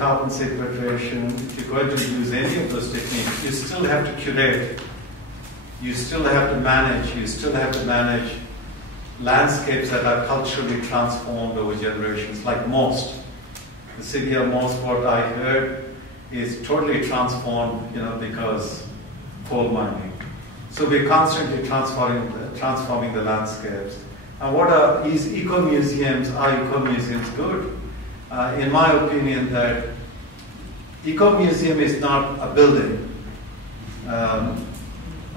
carbon sequestration, if you're going to use any of those techniques, you still have to curate. You still have to manage. You still have to manage landscapes that are culturally transformed over generations, like Most. The city of Most, what I heard, is totally transformed, because coal mining. So we're constantly transforming the landscapes. And what are these eco-museums? Are eco-museums good? In my opinion, that eco-museum is not a building.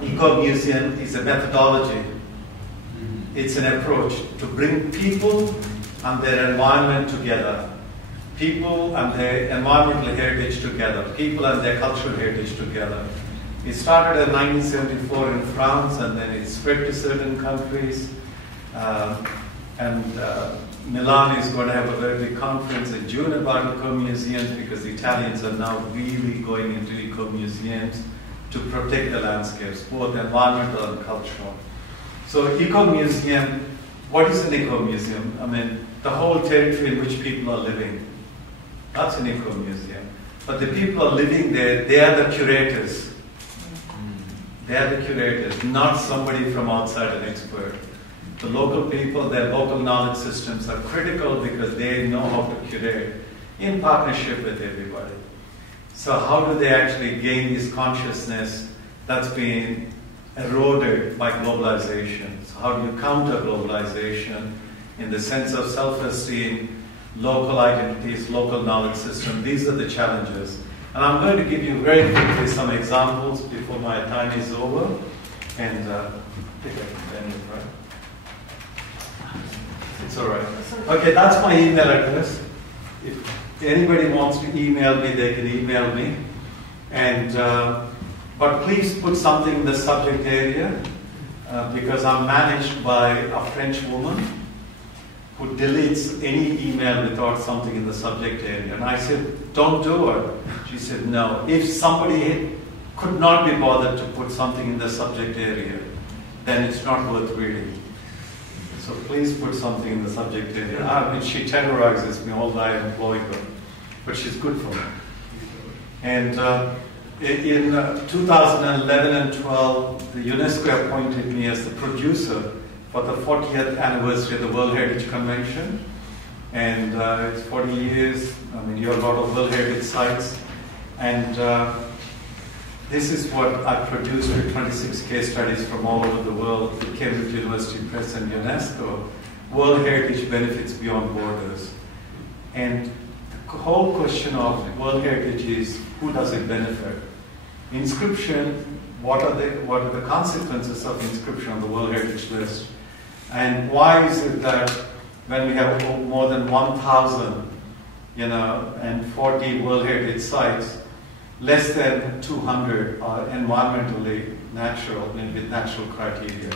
Eco-museum is a methodology. It's an approach to bring people and their environment together. People and their environmental heritage together. People and their cultural heritage together. It started in 1974 in France, and then it spread to certain countries. Milan is going to have a very big conference in June about eco-museums, because the Italians are now really going into eco-museums to protect the landscapes, both environmental and cultural. So eco-museum, what is an eco-museum? I mean, the whole territory in which people are living. That's an eco-museum. But the people are living there, they are the curators. They are the curators, not somebody from outside, an expert. The local people, their local knowledge systems are critical because they know how to curate in partnership with everybody. So how do they actually gain this consciousness that's been eroded by globalization? So how do you counter globalization in the sense of self-esteem, local identities, local knowledge system? These are the challenges. And I'm going to give you very quickly some examples before my time is over. And I think I can bend it, right? It's all right. Okay, that's my email address. If anybody wants to email me, they can email me. And but please put something in the subject area, because I'm managed by a French woman who deletes any email without something in the subject area. And I said, don't do it. She said, no. If somebody could not be bothered to put something in the subject area, then it's not worth reading. So please put something in the subject area. I mean, she terrorizes me all day, I'm employing her. But she's good for me. And in 2011 and 12, the UNESCO appointed me as the producer for the 40th anniversary of the World Heritage Convention. And it's 40 years. I mean, you have a lot of World Heritage sites. And this is what I produced with 26 case studies from all over the world with Cambridge University Press and UNESCO. World Heritage benefits beyond borders. And the whole question of World Heritage is, who does it benefit? Inscription, what are the consequences of inscription on the World Heritage List? And why is it that when we have more than 1,000, and 40 World Heritage sites, less than 200 are environmentally natural and with natural criteria?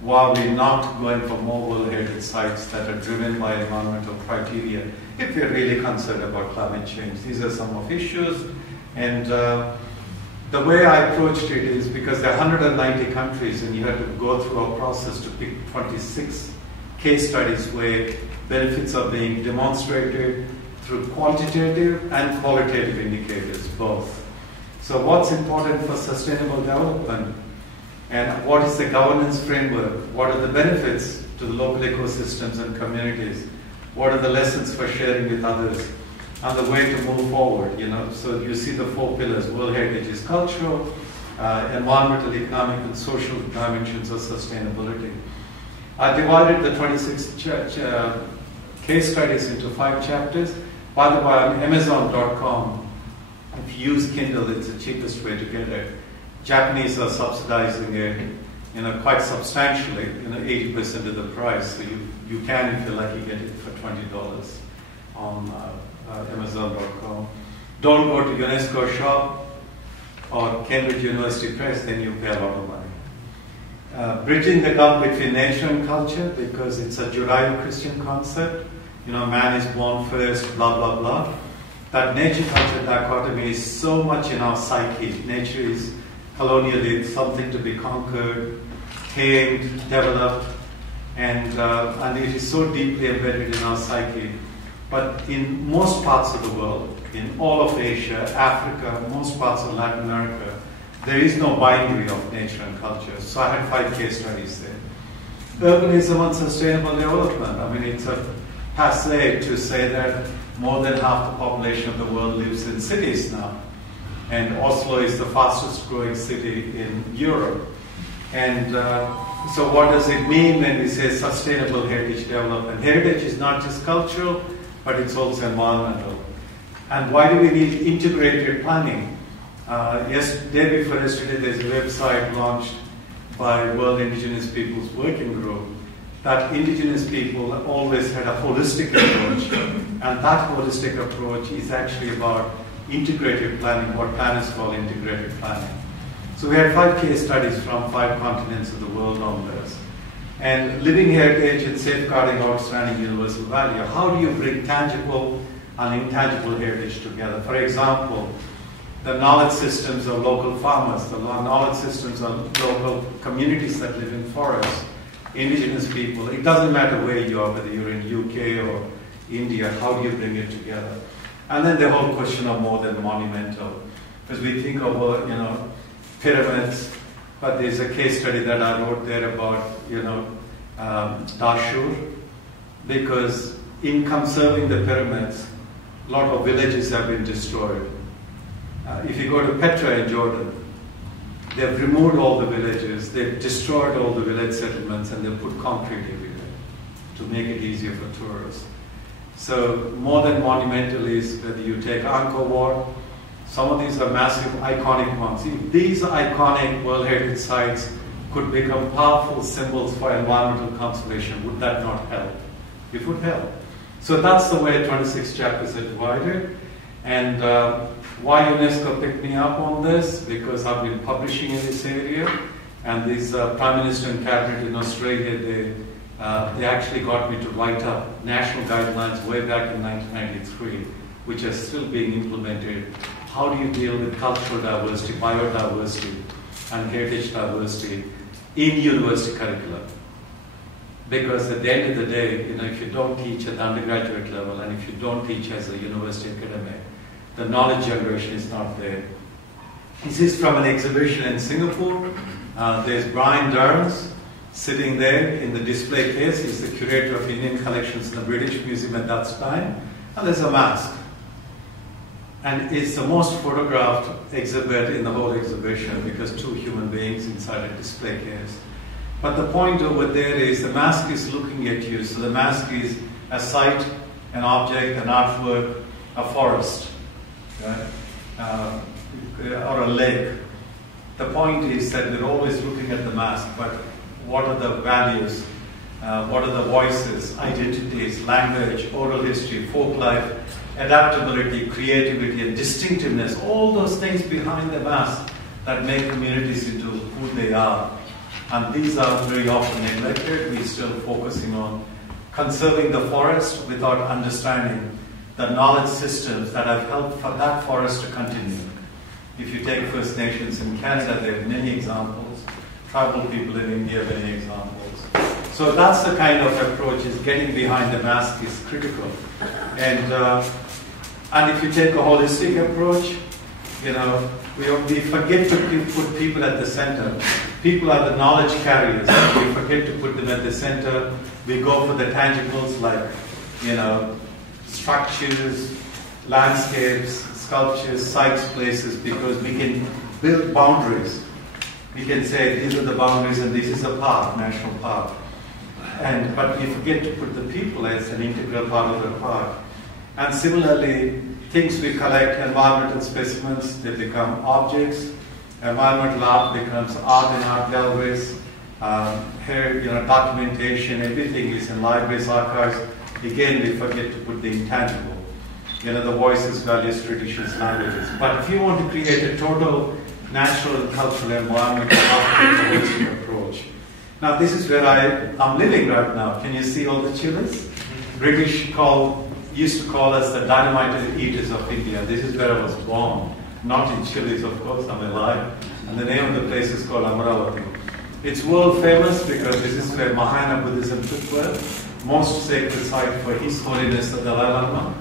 Why are we not going for more World Heritage sites that are driven by environmental criteria if we're really concerned about climate change? These are some of issues. And the way I approached it is because there are 190 countries and you have to go through a process to pick 26 case studies where benefits are being demonstrated through quantitative and qualitative indicators, both. So what's important for sustainable development? And what is the governance framework? What are the benefits to the local ecosystems and communities? What are the lessons for sharing with others? And the way to move forward, So you see the 4 pillars. World Heritage is cultural, environmental, economic, and social dimensions of sustainability. I divided the 26 case studies into 5 chapters. By the way, on Amazon.com, if you use Kindle, it's the cheapest way to get it. Japanese are subsidizing it, quite substantially, 80% of the price. So you can, if you're lucky, get it for $20 on Amazon.com. Don't go to UNESCO shop or Cambridge University Press, then you pay a lot of money. Bridging the gap between nature and culture, because it's a Judeo-Christian concept. Man is born first, blah, blah, blah. That nature-culture dichotomy is so much in our psyche. Nature is colonially something to be conquered, tamed, developed, and it is so deeply embedded in our psyche. But in most parts of the world, in all of Asia, Africa, most parts of Latin America, there is no binary of nature and culture. So I had 5 case studies there. Urbanism and sustainable development. I mean, it's a passé to say that more than half the population of the world lives in cities now. And Oslo is the fastest growing city in Europe. And so what does it mean when we say sustainable heritage development? Heritage is not just cultural, but it's also environmental. And why do we need integrated planning? Day before yesterday, there's a website launched by World Indigenous Peoples Working Group that Indigenous people always had a holistic approach, and that holistic approach is actually about integrated planning, what planners call integrated planning. So we had 5 case studies from 5 continents of the world on this. And living heritage and safeguarding outstanding universal value. How do you bring tangible and intangible heritage together? For example, the knowledge systems of local farmers, the knowledge systems of local communities that live in forests, indigenous people. It doesn't matter where you are, whether you're in UK or India, how do you bring it together? And then the whole question of more than monumental. Because we think of, pyramids, but there's a case study that I wrote there about, Dashur, because in conserving the pyramids, a lot of villages have been destroyed. If you go to Petra in Jordan, they've removed all the villages, they've destroyed all the village settlements, and they've put concrete everywhere to make it easier for tourists. So more than monumental is whether you take Angkor Wat, some of these are massive, iconic ones. If these iconic World Heritage Sites could become powerful symbols for environmental conservation, would that not help? It would help. So that's the way 26 chapters are divided. And why UNESCO picked me up on this? Because I've been publishing in this area, and this Prime Minister and Cabinet in Australia, they actually got me to write up national guidelines way back in 1993, which are still being implemented. How do you deal with cultural diversity, biodiversity, and heritage diversity in university curriculum? Because at the end of the day, if you don't teach at the undergraduate level, and if you don't teach as a university academic, the knowledge generation is not there. This is from an exhibition in Singapore. There's Brian Durrance sitting there in the display case. He's the curator of Indian collections in the British Museum at that time. And there's a mask. And it's the most photographed exhibit in the whole exhibition because 2 human beings inside a display case. But the point over there is the mask is looking at you. So the mask is a site, an object, an artwork, a forest, right? Or a lake. The point is that we're always looking at the mask, but what are the values? What are the voices, identities, language, oral history, folk life, adaptability, creativity, and distinctiveness, all those things behind the mask that make communities into who they are. And these are very often neglected. We're still focusing on conserving the forest without understanding the knowledge systems that have helped for that forest to continue. If you take First Nations in Canada, there are many examples. Tribal people in India, many examples. So that's the kind of approach, is getting behind the mask is critical. And if you take a holistic approach, we forget to put people at the center. People are the knowledge carriers. We forget to put them at the center. We go for the tangibles like, structures, landscapes, sculptures, sites, places, because we can build boundaries. We can say these are the boundaries and this is a park, national park. But we forget to put the people as an integral part of the park. And similarly, things we collect, environmental specimens, they become objects. Environmental art becomes art in art galleries. Documentation, everything is in libraries, archives. Again, we forget to put the intangible. The voices, values, traditions, languages. But if you want to create a total natural and cultural environment, holistic approach. Now, this is where I'm living right now. Can you see all the chilies? British used to call us the dynamite eaters of India. This is where I was born. Not in Chili's, of course, I'm alive. And the name of the place is called Amareswar. It's world famous because this is where Mahayana Buddhism took birth. Most sacred site for His Holiness the Dalai Lama.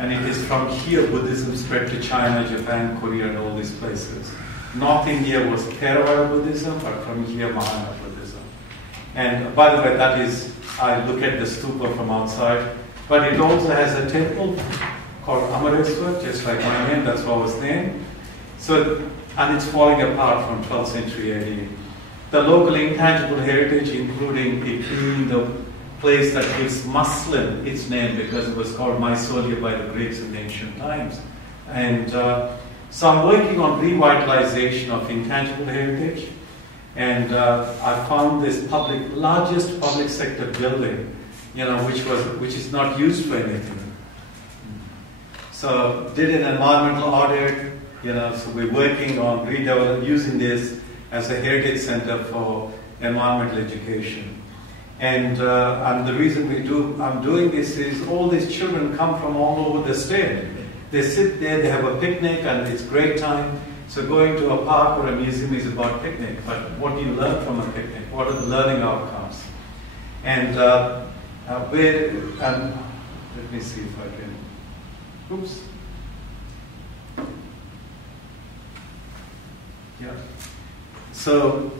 And it is from here Buddhism spread to China, Japan, Korea, and all these places. North India was Theravada Buddhism, but from here Mahayana Buddhism. And by the way, that is, I look at the stupa from outside, but it also has a temple called Amareswar, just like my name, that's what was named. So, and it's falling apart from 12th century AD. The local intangible heritage, including it being the place that gives Muslim its name, because it was called Mysolia by the Greeks in the ancient times. And so I'm working on revitalization of intangible heritage, and I found this largest public sector building, which is not used for anything. So did an environmental audit, so we're working on using this as a heritage center for environmental education. And the reason I'm doing this is all these children come from all over the state. They sit there, they have a picnic, and it's great time. So going to a park or a museum is about picnic, but what do you learn from a picnic? What are the learning outcomes? And let me see if I can. Oops. Yeah. So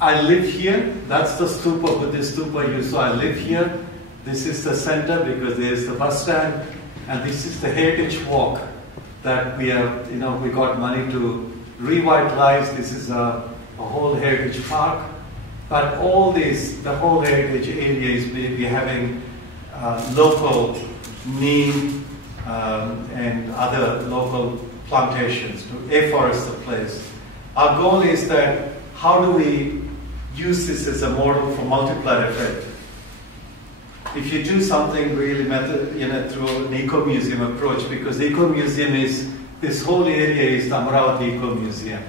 I live here. That's the stupa, Buddhist stupa. So I live here. This is the center because there's the bus stand, and this is the heritage walk that we have. We got money to revitalize. This is a whole heritage park. But the whole heritage area is we're having local neem and other local plantations to afforest the place. Our goal is that how do we use this as a model for multiplier effect? If you do something really through an eco-museum approach, because the eco-museum this whole area is the Amaravati Eco-Museum.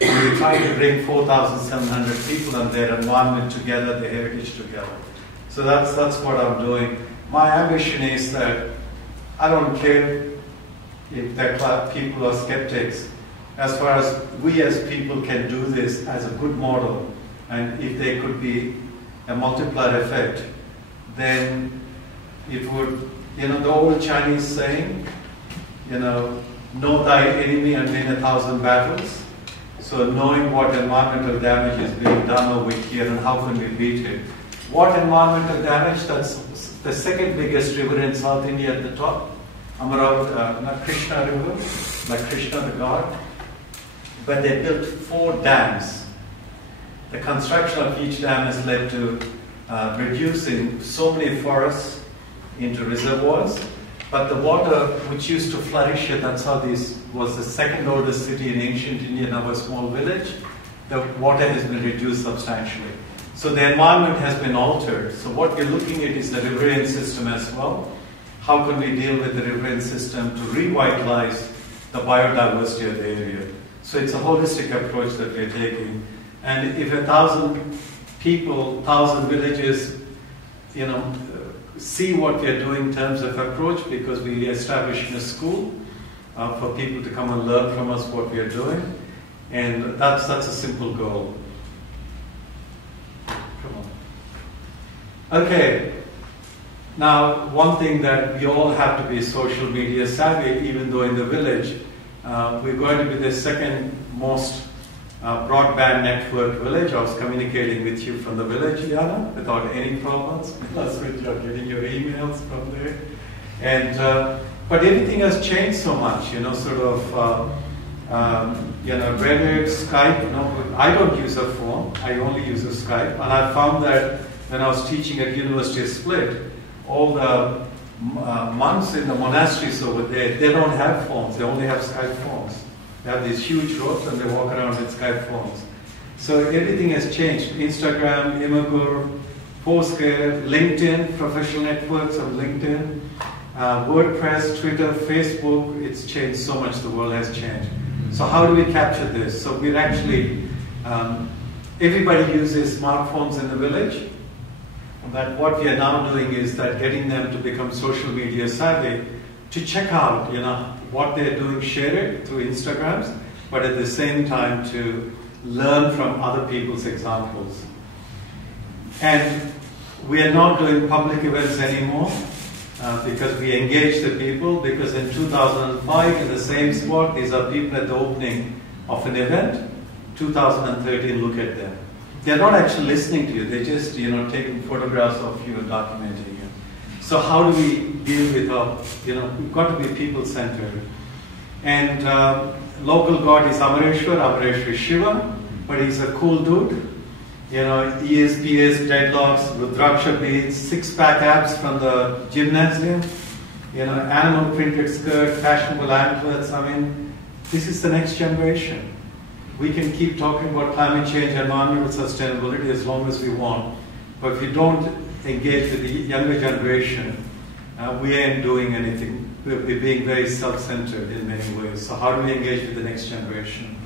We're trying to bring 4,700 people and their environment together, their heritage together. So that's what I'm doing. My ambition is that I don't care if there are people or skeptics, as far as we as people can do this as a good model, and if there could be a multiplier effect, then it would, the old Chinese saying, know thy enemy and win 1,000 battles. So knowing what environmental damage is being done over here and how can we beat it. What environmental damage? That's the second biggest river in South India at the top. Not Krishna River, like Krishna the god. But they built 4 dams. The construction of each dam has led to reducing so many forests into reservoirs. But the water which used to flourish here, that's how this was the second oldest city in ancient India, now a small village, the water has been reduced substantially. So the environment has been altered. So what we're looking at is the riverine system as well. How can we deal with the riverine system to revitalize the biodiversity of the area? So it's a holistic approach that we're taking. And if 1,000 people, 1,000 villages, see what we're doing in terms of approach, because we establishing a school for people to come and learn from us what we are doing, and that's a simple goal. Come on. Okay. Now, one thing that we all have to be social media savvy, even though in the village we're going to be the second most broadband network village. I was communicating with you from the village, Yana, without any problems. Plus, you're getting your emails from there. And but everything has changed so much, Reddit, Skype. I don't use a phone. I only use a Skype. And I found that when I was teaching at University of Split, all the monks in the monasteries over there, they don't have phones. They only have Skype phones. They have these huge rods and they walk around with Skype phones. So everything has changed. Instagram, Imagur, Foursquare, LinkedIn, professional networks of LinkedIn, WordPress, Twitter, Facebook, it's changed so much, the world has changed. So how do we capture this? So we're actually, everybody uses smartphones in the village, but what we are now doing is that getting them to become social media savvy, to check out, what they're doing, share it through Instagrams, but at the same time to learn from other people's examples. And we are not doing public events anymore. because we engage the people, because in 2005 in the same spot, these are people at the opening of an event. 2013, look at them. They're not actually listening to you, they're just taking photographs of you and documenting you. So how do we deal with our, we've got to be people-centered. And local god is Amareswar Shiva, but he's a cool dude. ESPS, dreadlocks, Rudraksha beads, six-pack abs from the gymnasium, animal printed skirt, fashionable anklets. I mean, this is the next generation. We can keep talking about climate change and environmental sustainability as long as we want, but if we don't engage with the younger generation, we ain't doing anything. We're being very self-centered in many ways. So how do we engage with the next generation?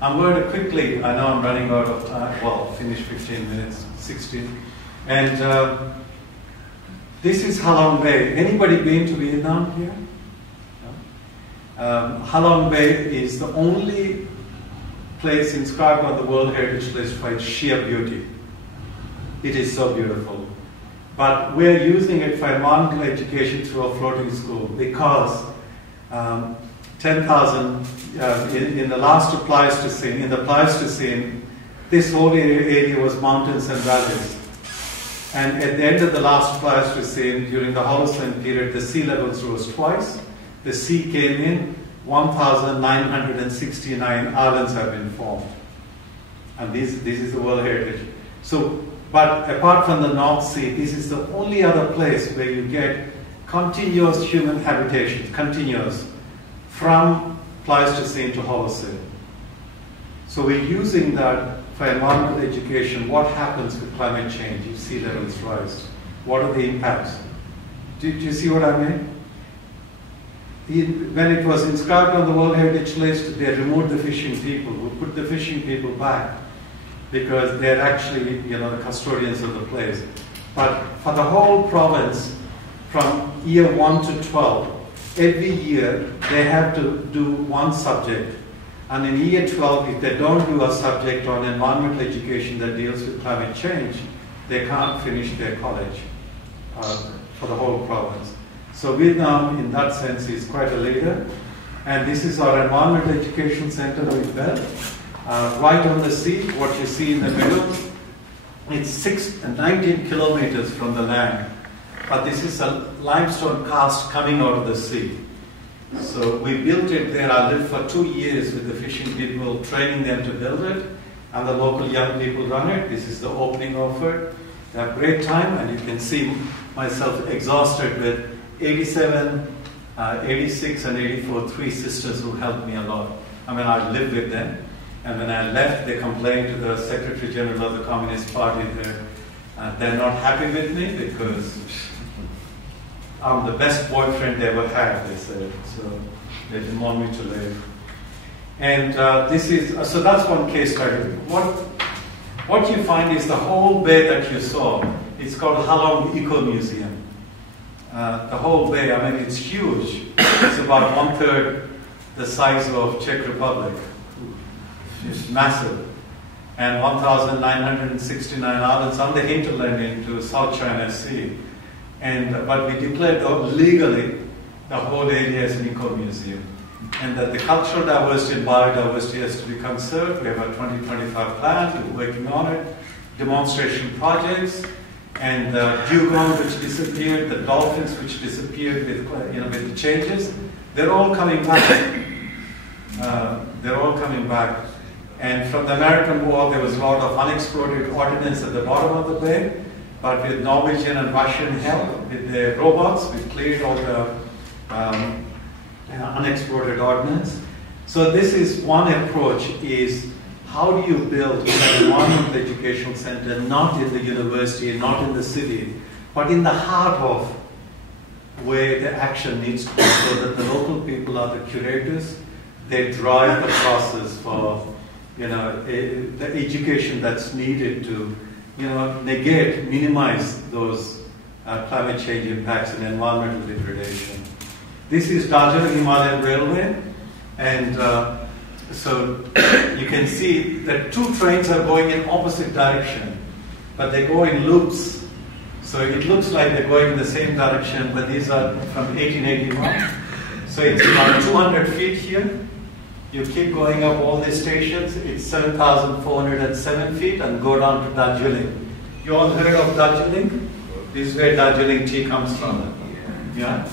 I'm going to quickly, I know I'm running out of time, well, finish 15 minutes, 16. And this is Halong Bay. Anybody been to Vietnam here? No? Halong Bay is the only place inscribed on the World Heritage List for its sheer beauty. It is so beautiful. But we're using it for environmental education through a floating school because 10,000 in the last Pleistocene, in the Pleistocene, this whole area was mountains and valleys. And at the end of the last Pleistocene, during the Holocene period, the sea levels rose twice. The sea came in, 1,969 islands have been formed. And this is the World Heritage. So, but apart from the North Sea, this is the only other place where you get continuous human habitation, continuous, from Pleistocene to Holocene. So we're using that for environmental education. What happens with climate change if sea levels rise? What are the impacts? Do you see what I mean? When it was inscribed on the World Heritage List, they removed the fishing people. We put the fishing people back because they're actually, the custodians of the place. But for the whole province, from year 1 to 12, every year they have to do one subject. And in year 12, if they don't do a subject on environmental education that deals with climate change, they can't finish their college for the whole province. So Vietnam, in that sense, is quite a leader. And this is our environmental education center that we built. Right on the sea, what you see in the middle, it's 19 kilometers from the land. But this is a limestone cast coming out of the sea. So we built it there. I lived for 2 years with the fishing people, training them to build it. And the local young people run it. This is the opening of it. They have a great time, and you can see myself exhausted with 87, 86, and 84, 3 sisters who helped me a lot. I mean, I lived with them. And when I left, they complained to the Secretary General of the Communist Party that they're not happy with me because I'm the best boyfriend they ever had, they said. So they didn't want me to live. And so that's one case study. What you find is the whole bay that you saw, it's called Halong Eco Museum. The whole bay, I mean, it's huge. It's about 1/3 the size of Czech Republic. It's massive. And 1,969 islands on the hinterland into South China Sea. But we declared legally the whole area as an eco-museum. And that the cultural diversity and biodiversity has to be conserved. We have a 2025 plan, we're working on it. Demonstration projects. And the dugong which disappeared, the dolphins which disappeared with the changes, they're all coming back. They're all coming back. And from the American War, there was a lot of unexploded ordnance at the bottom of the bay. But with Norwegian and Russian help, with the robots, we cleared all the unexploded ordnance. So this is one approach, is how do you build an environmental educational center, not in the university, not in the city, but in the heart of where the action needs to be, so that the local people are the curators, they drive the process for the education that's needed to minimize those climate change impacts and environmental degradation. This is Darjeeling Himalayan Railway, and so you can see that 2 trains are going in opposite direction, but they go in loops. So it looks like they're going in the same direction, but these are from 1881. So it's about 200 feet here. You keep going up all these stations, it's 7,407 feet, and go down to Darjeeling. You all heard of Darjeeling? This is where Darjeeling tea comes from. Yeah?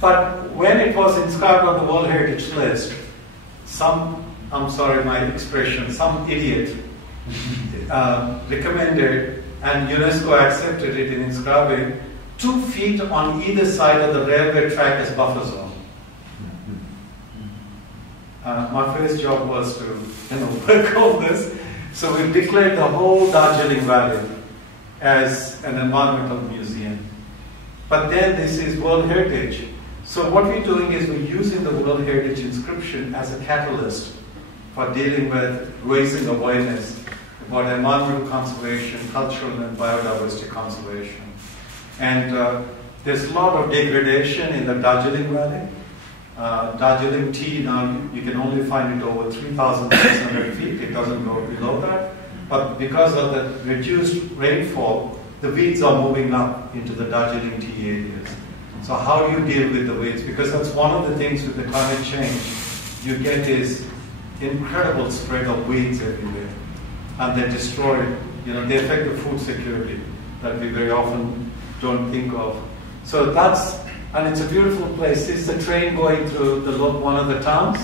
But when it was inscribed on the World Heritage List, I'm sorry my expression, some idiot recommended, and UNESCO accepted it in inscribing 2 feet on either side of the railway track as buffer zone. My first job was to work on this. So we declared the whole Darjeeling Valley as an environmental museum. But then this is World Heritage. So what we're doing is we're using the World Heritage inscription as a catalyst for dealing with raising awareness about environmental conservation, cultural and biodiversity conservation. And there's a lot of degradation in the Darjeeling Valley. Darjeeling tea, now you can only find it over 3,600 feet, it doesn't go below that. But because of the reduced rainfall, the weeds are moving up into the Darjeeling tea areas. So how do you deal with the weeds? Because that's one of the things with the climate change you get is incredible spread of weeds everywhere. And they destroy, they affect the food security that we very often don't think of. So and it's a beautiful place. This is a train going through one of the towns.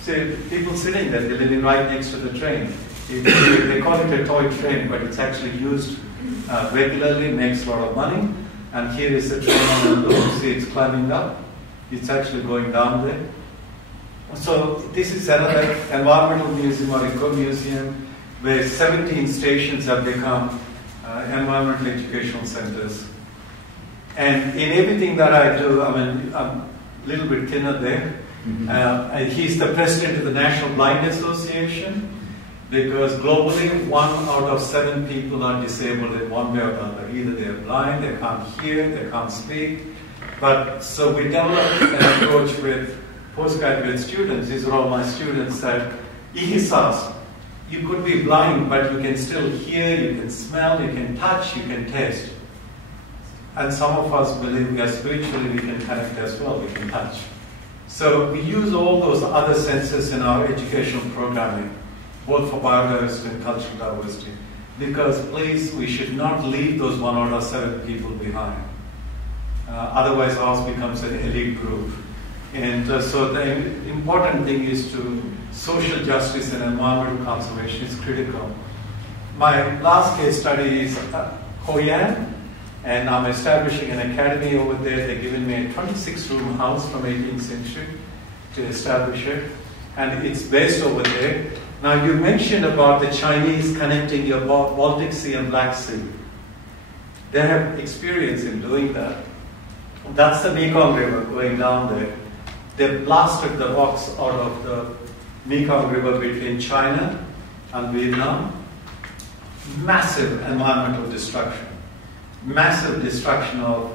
See, people sitting there, they're living right next to the train. They call it a toy train, but it's actually used regularly, makes a lot of money. And here is the train on the loop. See, it's climbing up. It's actually going down there. So this is another environmental museum or eco-museum where 17 stations have become environmental educational centers. And in everything that I do, I'm a little bit thinner there. He's the president of the National Blind Association, because globally 1 out of 7 people are disabled in one way or another. Either they're blind, they can't hear, they can't speak. But so we developed an approach with postgraduate students. These are all my students that ihsas. You could be blind, but you can still hear, you can smell, you can touch, you can taste. And some of us believe that spiritually we can connect as well, we can touch. So we use all those other senses in our educational programming, both for biodiversity and cultural diversity. Because please, we should not leave those 1 out of 7 people behind. Otherwise ours becomes an elite group. And so the important thing is social justice and environmental conservation is critical. My last case study is Hoi An. And I'm establishing an academy over there. They're giving me a 26-room house from 18th century to establish it. And it's based over there. Now you mentioned about the Chinese connecting your Baltic Sea and Black Sea. They have experience in doing that. That's the Mekong River going down there. They blasted the rocks out of the Mekong River between China and Vietnam. Massive environmental destruction. Massive destruction of,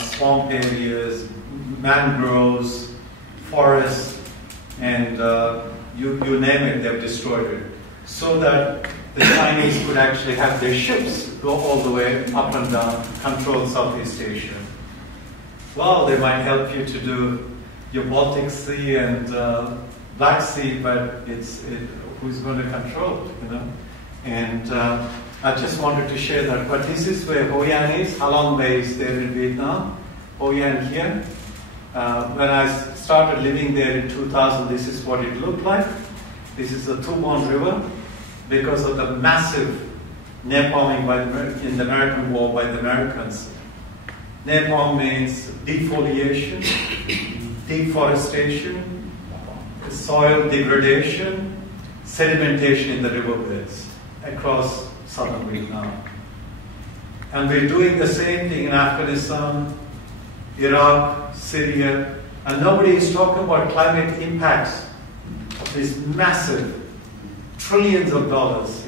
swamp areas, mangroves, forests, and you name it, they've destroyed it. So that the Chinese could actually have their ships go all the way up and down, control Southeast Asia. Well, they might help you to do your Baltic Sea and Black Sea, but who's going to control it, And I just wanted to share that. But this is where Hoi An is. Halong Bay is there in Vietnam. Hoi An here. When I started living there in 2000, this is what it looked like. This is the Thu Bon River. Because of the massive napalming in the American War by the Americans. Napalm means defoliation, deforestation, soil degradation, sedimentation in the riverbeds across southern Vietnam. And we're doing the same thing in Afghanistan, Iraq, Syria, and nobody is talking about climate impacts of these massive trillions of dollars,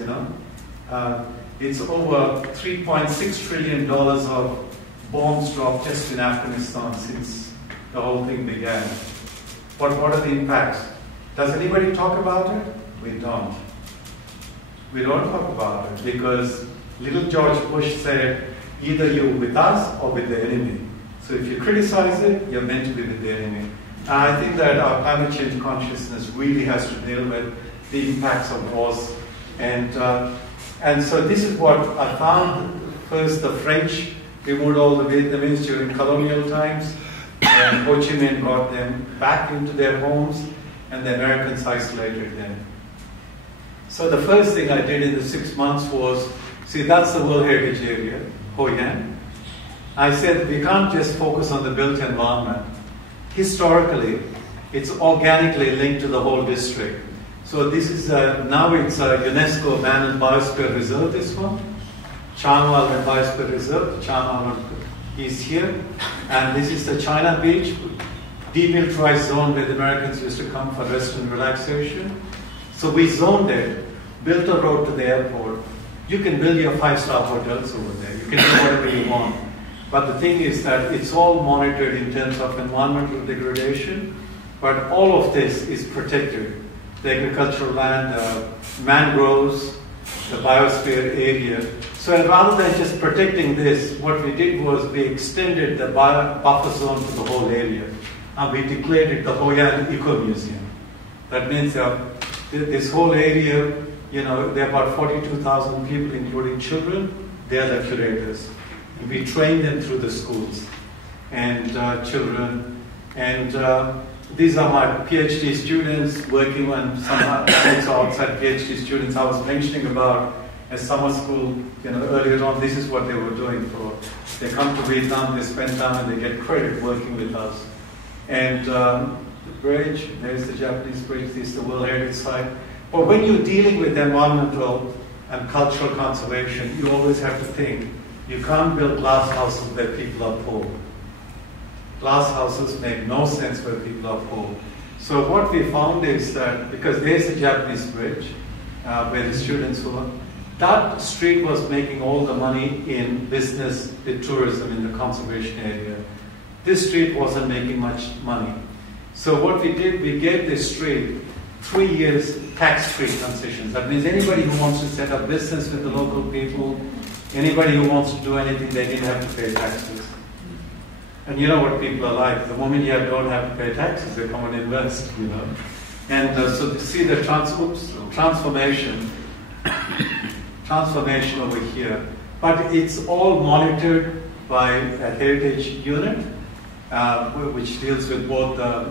It's over $3.6 trillion of bombs dropped just in Afghanistan since the whole thing began. But what are the impacts? Does anybody talk about it? We don't. We don't talk about it because little George Bush said, Either you're with us or with the enemy. So if you criticize it, you're meant to be with the enemy. And I think that our climate change consciousness really has to deal with the impacts of wars. And so this is what I found. First, the French removed all the Vietnamese during colonial times, and Ho Chi Minh brought them back into their homes, and the Americans isolated them. So the first thing I did in the 6 months was, see, that's the World Heritage Area, Hoi An. I said, we can't just focus on the built environment. Historically, it's organically linked to the whole district. So this is, now it's a UNESCO Man and Biosphere Reserve, this one. Chanwal and Biosphere Reserve, Chanwal is here. And this is the China Beach, demilitarized zone where the Americans used to come for rest and relaxation. So we zoned it, built a road to the airport. You can build your 5-star hotels over there. You can do whatever you want. But the thing is that it's all monitored in terms of environmental degradation, but all of this is protected. The agricultural land, mangroves, the biosphere area. So rather than just protecting this, what we did was we extended the buffer zone to the whole area. And we declared it the Hoi An Eco Museum. That means this whole area, you know, there are about 42,000 people, including children. They are the curators. And we train them through the schools and children. And these are my PhD students working on some outside PhD students. I was mentioning about a summer school, you know, earlier on. This is what they were doing for. They come to Vietnam, they spend time, and they get credit working with us. And the bridge, there's the Japanese bridge, this is the World Heritage Site. But when you're dealing with environmental and cultural conservation, you always have to think, you can't build glass houses where people are poor. Glass houses make no sense where people are poor. So what we found is that, because there's a Japanese bridge where the students were, that street was making all the money in business with tourism in the conservation area. This street wasn't making much money. So what we did, we gave this street 3 years tax-free concessions. That means anybody who wants to set up business with the local people, anybody who wants to do anything, they didn't have to pay taxes. And you know what people are like. The moment you don't have to pay taxes, they come and invest, you know. And so to see the transformation over here. But it's all monitored by a heritage unit, which deals with both the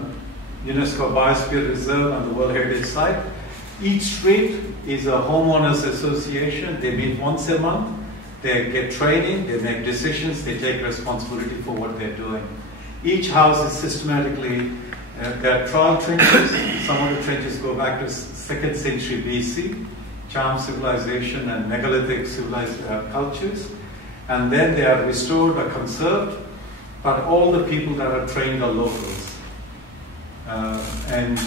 UNESCO Biosphere Reserve and the World Heritage Site. Each street is a homeowners association. They meet once a month. They get training, they make decisions, they take responsibility for what they're doing. Each house is systematically, there are trial trenches. Some of the trenches go back to 2nd century BC, Cham civilization and megalithic civilized cultures. And then they are restored or conserved, but all the people that are trained are locals. And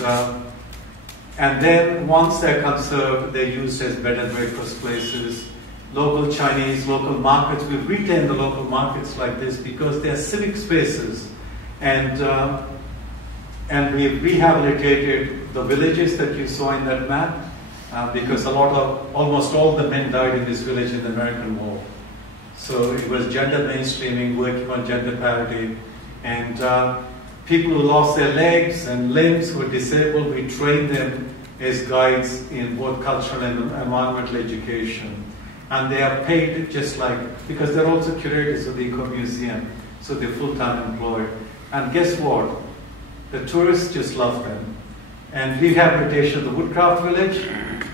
then once they're conserved, they're used as bed and breakfast places. Local Chinese, local markets. We've retained the local markets like this because they're civic spaces. And we've rehabilitated the villages that you saw in that map because almost all the men died in this village in the American War. So it was gender mainstreaming, working on gender parity. And people who lost their legs and limbs, who were disabled, we trained them as guides in both cultural and environmental education. And they are paid just like, because they're also curators of the Eco Museum, so they're full-time employed. And guess what? The tourists just love them. And rehabilitation of the Woodcraft Village,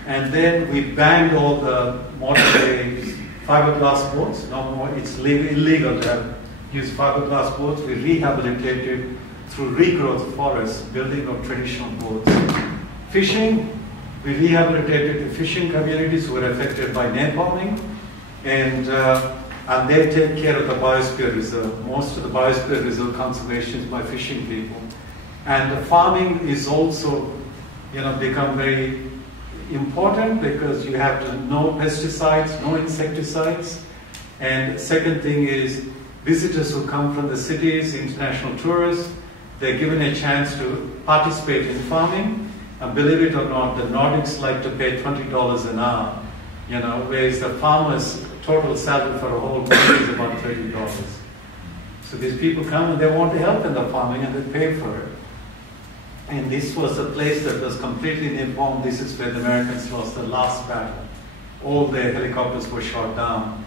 and then we banned all the modern-day fiberglass boats. No more, it's illegal to use fiberglass boats. We rehabilitated through regrowth forests, building of traditional boats. Fishing, we rehabilitated the fishing communities who were affected by napalming, and they take care of the Biosphere Reserve. Most of the Biosphere Reserve conservation is by fishing people. And the farming is also, become very important because you have to no pesticides, no insecticides. And second thing is visitors who come from the cities, international tourists, they're given a chance to participate in farming. And believe it or not, the Nordics like to pay $20 an hour. whereas the farmer's total salary for a whole month is about $30. So these people come and they want to help in the farming and they pay for it. And this was a place that was completely informed. This is where the Americans lost the last battle. All their helicopters were shot down.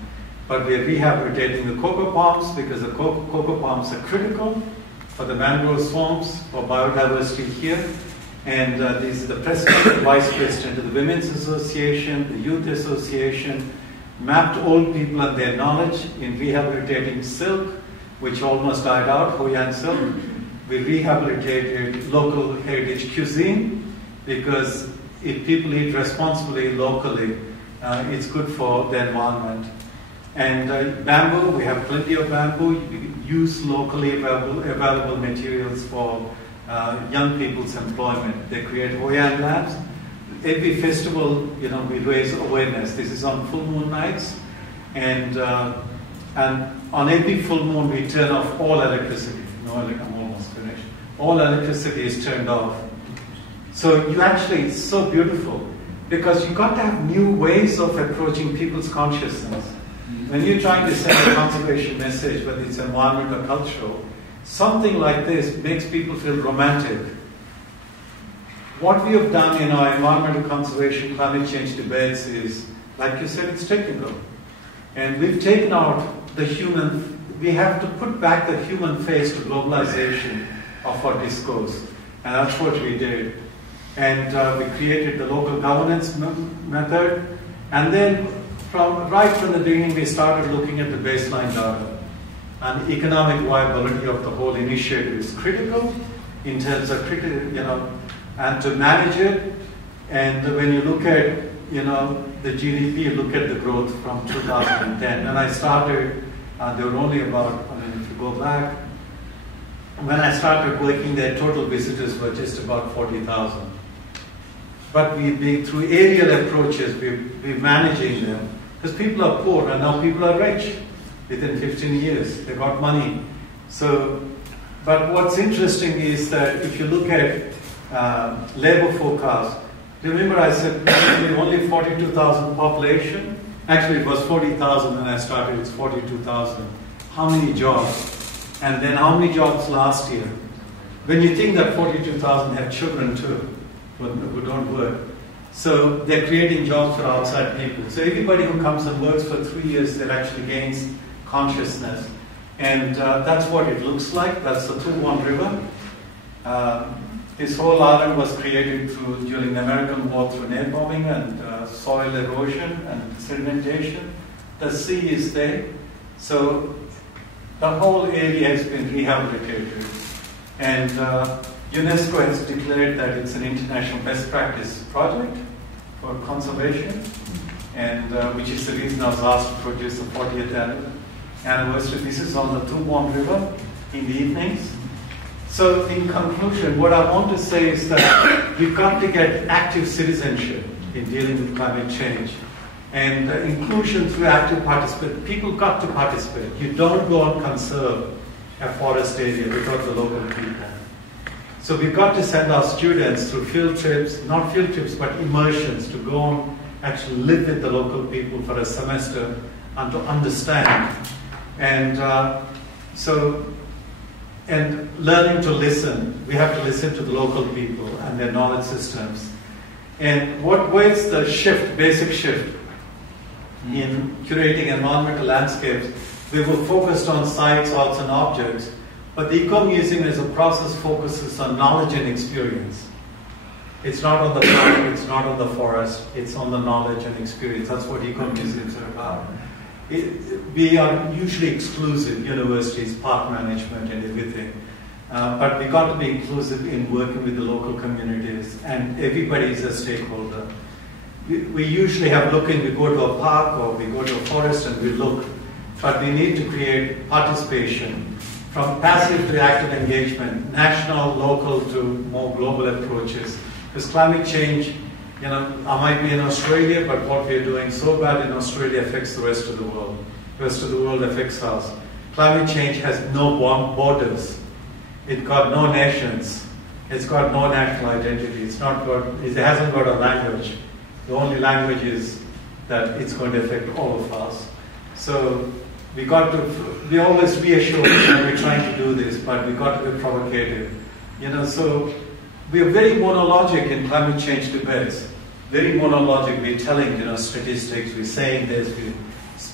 But we're rehabilitating the cocoa palms because the cocoa palms are critical for the mangrove swamps, for biodiversity here. And this is the president and vice president of the Women's Association, the Youth Association, mapped old people and their knowledge in rehabilitating silk, which almost died out, Hawaiian silk. We rehabilitated local heritage cuisine because if people eat responsibly locally, it's good for the environment. And bamboo, we have plenty of bamboo. We use locally available materials for young people's employment. They create Hawaiian labs. Every festival, we raise awareness. This is on full moon nights. And on every full moon, we turn off all electricity. I'm almost finished. All electricity is turned off. So it's so beautiful because you've got to have new ways of approaching people's consciousness. When you're trying to send a conservation message, whether it's environmental or cultural, something like this makes people feel romantic. What we have done in our environmental conservation, climate change debates is, like you said, it's technical. And we've taken out the human, we have to put back the human face to globalization of our discourse. And that's what we did. And we created the local governance method. And then right from the beginning, we started looking at the baseline data. And economic viability of the whole initiative is critical in terms of, and to manage it. And when you look at, the GDP, you look at the growth from 2010. When I started, there were only about, if you go back, when I started working there, total visitors were just about 40,000. But through aerial approaches, we're managing them. Because people are poor and now people are rich. Within 15 years, they got money. But what's interesting is that if you look at labor forecast, remember I said only 42,000 population? Actually it was 40,000 when I started, it's 42,000. How many jobs? And then how many jobs last year? When you think that 42,000 have children too, who don't work. So they're creating jobs for outside people. So everybody who comes and works for 3 years, that actually gains consciousness. And that's what it looks like. That's the Tuwan River. This whole island was created during the American War through air bombing and soil erosion and sedimentation. The sea is there. So the whole area has been rehabilitated. And UNESCO has declared that it's an international best practice project for conservation, and which is the reason I was asked to produce the 40th anniversary. This is on the Tuwan River in the evenings. So in conclusion, what I want to say is that we've got to get active citizenship in dealing with climate change. And inclusion through active participation. People got to participate. You don't go and conserve a forest area without the local people. So we've got to send our students through field trips, not field trips, but immersions, to go and actually live with the local people for a semester and to understand. And and learning to listen. We have to listen to the local people and their knowledge systems. And where's the shift, basic shift in curating environmental landscapes? We were focused on sites, arts, and objects. But the eco-museum as a process focuses on knowledge and experience. It's not on the park, it's not on the forest, it's on the knowledge and experience. That's what eco-museums are about. We are usually exclusive, universities, park management and everything. But we got to be inclusive in working with the local communities, and everybody is a stakeholder. We usually have looking, we go to a park or we go to a forest and we look, but we need to create participation from passive to active engagement, national, local to more global approaches. Because climate change, I might be in Australia, but what we're doing so bad in Australia affects the rest of the world. The rest of the world affects us. Climate change has no borders. It's got no nations. It's got no national identity. It hasn't got a language. The only language is that it's going to affect all of us. So we always reassure when we're trying to do this, but we got to be provocative. So we are very monologic in climate change debates. Very monologic. We're telling, statistics. We're saying this.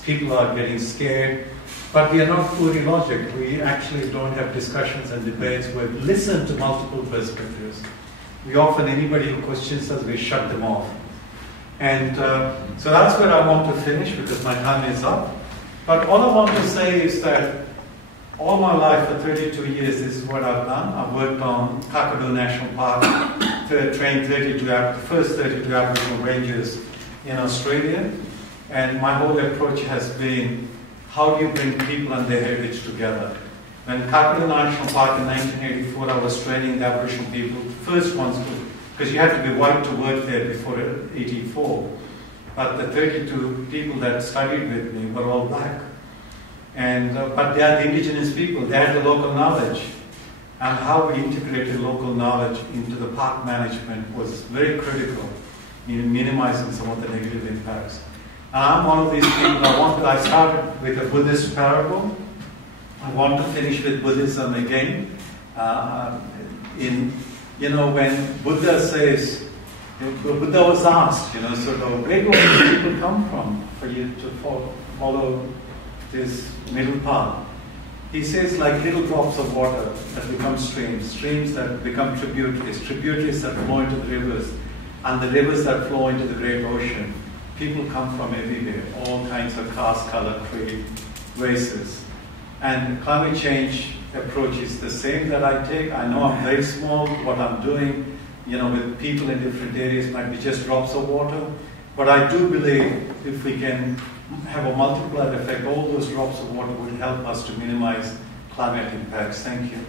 People are getting scared, but we are not purely logic. We actually don't have discussions and debates. We listen to multiple perspectives. We often, anybody who questions us, we shut them off. And so that's where I want to finish because my time is up. But all I want to say is that all my life, for 32 years, this is what I've done. I've worked on Kakadu National Park, trained the first 32 Aboriginal Rangers in Australia. And my whole approach has been, how do you bring people and their heritage together? When Kakadu National Park in 1984, I was training the Aboriginal people, first ones, because you had to be white to work there before 84. But the 32 people that studied with me were all black. And, but they are the indigenous people, they had the local knowledge. And how we integrated local knowledge into the park management was very critical in minimizing some of the negative impacts. And I'm one of these people, I started with a Buddhist parable. I want to finish with Buddhism again. When Buddha says, Buddha was asked, where do all these people come from for you to follow this middle path? He says, like little drops of water that become streams, streams that become tributaries, tributaries that flow into the rivers, and the rivers that flow into the great ocean. People come from everywhere, all kinds of caste, color, creed, races. And climate change approach is the same that I take. I know I'm very small. What I'm doing, with people in different areas might be just drops of water. But I do believe if we can have a multiplier effect, all those drops of water will help us to minimize climate impacts. Thank you.